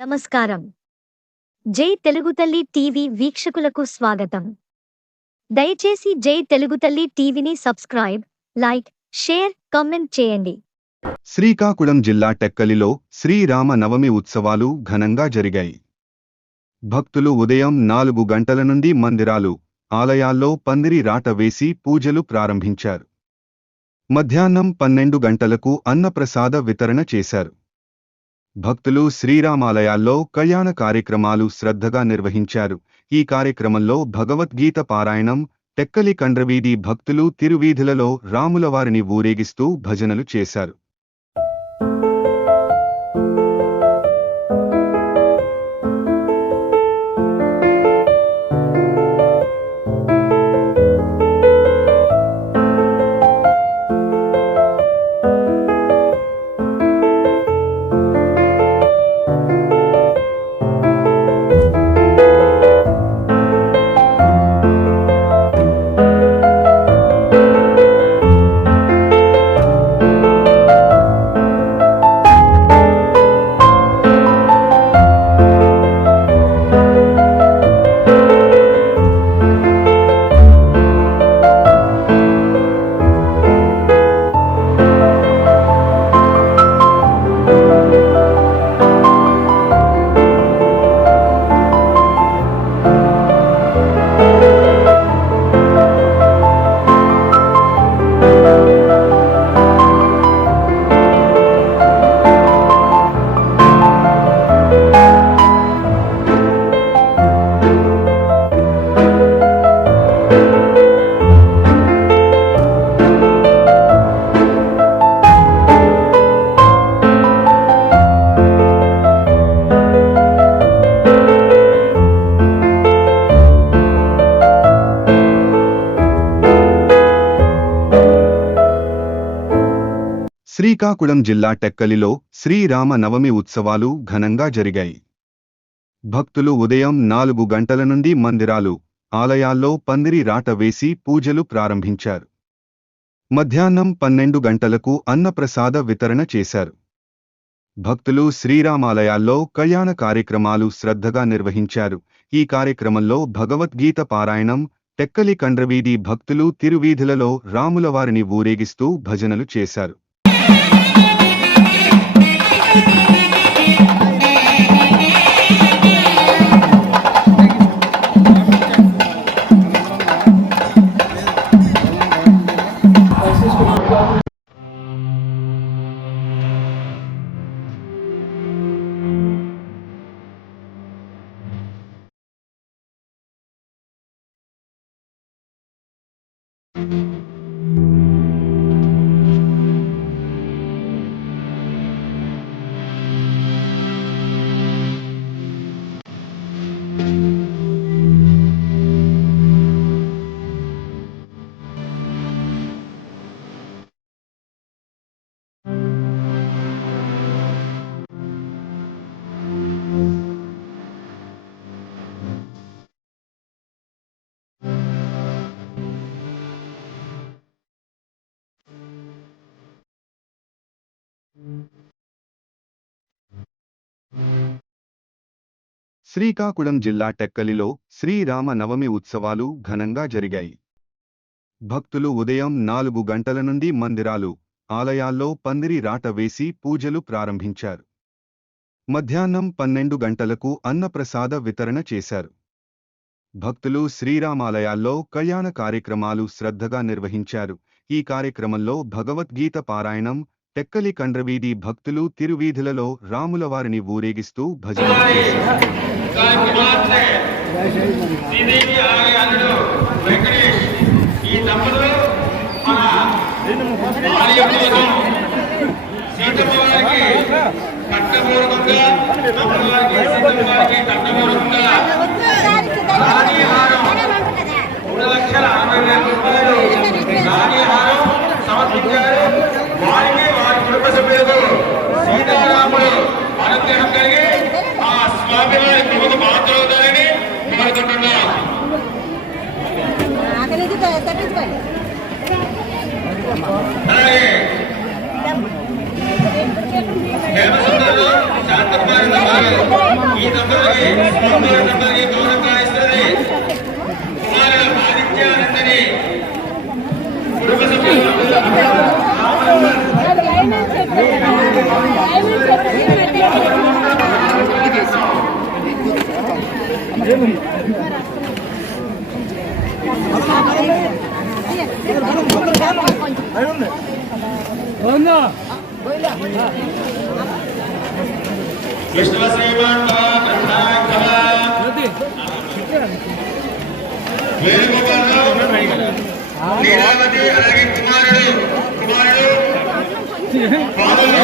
నమస్కారం. జై తెలుగుతల్లి టీవీ వీక్షకులకు స్వాగతం. దయచేసి జై తెలుగుతల్లి టీవీని సబ్స్క్రైబ్, లైక్, షేర్, కామెంట్ చేయండి. శ్రీకాకుళం జిల్లా టెక్కలిలో శ్రీరామ నవమి ఉత్సవాలు ఘనంగా జరిగాయి. భక్తులు ఉదయం 4 గంటల నుండి మందిరాలు, ఆలయాల్లో పందిరి రాట వేసి పూజలు ప్రారంభించారు. మధ్యాహ్నం 12 గంటలకు అన్నప్రసాద వితరణ చేశారు. భక్తులు శ్రీరామాలయాల్లో కళ్యాణ కార్యక్రమాలు శ్రద్ధగా నిర్వహించారు. ఈ కార్యక్రమంలో భగవద్గీత పారాయణం, టెక్కలి కండ్రవీధి భక్తులు తిరువీధులలో రాములవారిని ఊరేగిస్తూ భజనలు చేశారు. శ్రీకాకుళం జిల్లా టెక్కలిలో శ్రీరామ నవమి ఉత్సవాలు ఘనంగా జరిగాయి. భక్తులు ఉదయం 4 గంటల నుండి మందిరాలు, ఆలయాల్లో పందిరి రాట వేసి పూజలు ప్రారంభించారు. మధ్యాహ్నం 12 గంటలకు అన్నప్రసాద వితరణ చేశారు. భక్తులు శ్రీరామాలయాల్లో కళ్యాణ కార్యక్రమాలు శ్రద్ధగా నిర్వహించారు. ఈ కార్యక్రమంలో భగవద్గీత పారాయణం, టెక్కలి కండ్రవీధి భక్తులు తిరువీధులలో రాములవారిని ఊరేగిస్తూ భజనలు చేశారు. శ్రీకాకుళం జిల్లా టెక్కలిలో శ్రీరామ నవమి ఉత్సవాలు ఘనంగా జరిగాయి. భక్తులు ఉదయం 4 గంటల నుండి మందిరాలు, ఆలయాల్లో పందిరి రాట వేసి పూజలు ప్రారంభించారు. మధ్యాహ్నం 12 గంటలకు అన్నప్రసాద వితరణ చేశారు. భక్తులు శ్రీరామాలయాల్లో కళ్యాణ కార్యక్రమాలు శ్రద్ధగా నిర్వహించారు. ఈ కార్యక్రమంలో భగవద్గీత పారాయణం, టెక్కలి కండ్రవీధి భక్తులు తిరువీధులలో రాములవారిని ఊరేగిస్తూ భజనలు చేశారు. సీతారాముడు అనుగ్రహం కలిగి ఆ స్వామివారి ప్రభుత్వ పాత్రవుతారని కోరుకుంటున్నాం. అలాగే శాంతకుమారి కుమారులందరికీ గౌరవంగా ఇస్తుంది. కుమారుల ఆదిత్యానందని కుటుంబ సభ్యులు విష్ణు శ్రీమాన్ వేణుగోపాలరావు లీలావతి అలాగే కుమారుడు పాదుల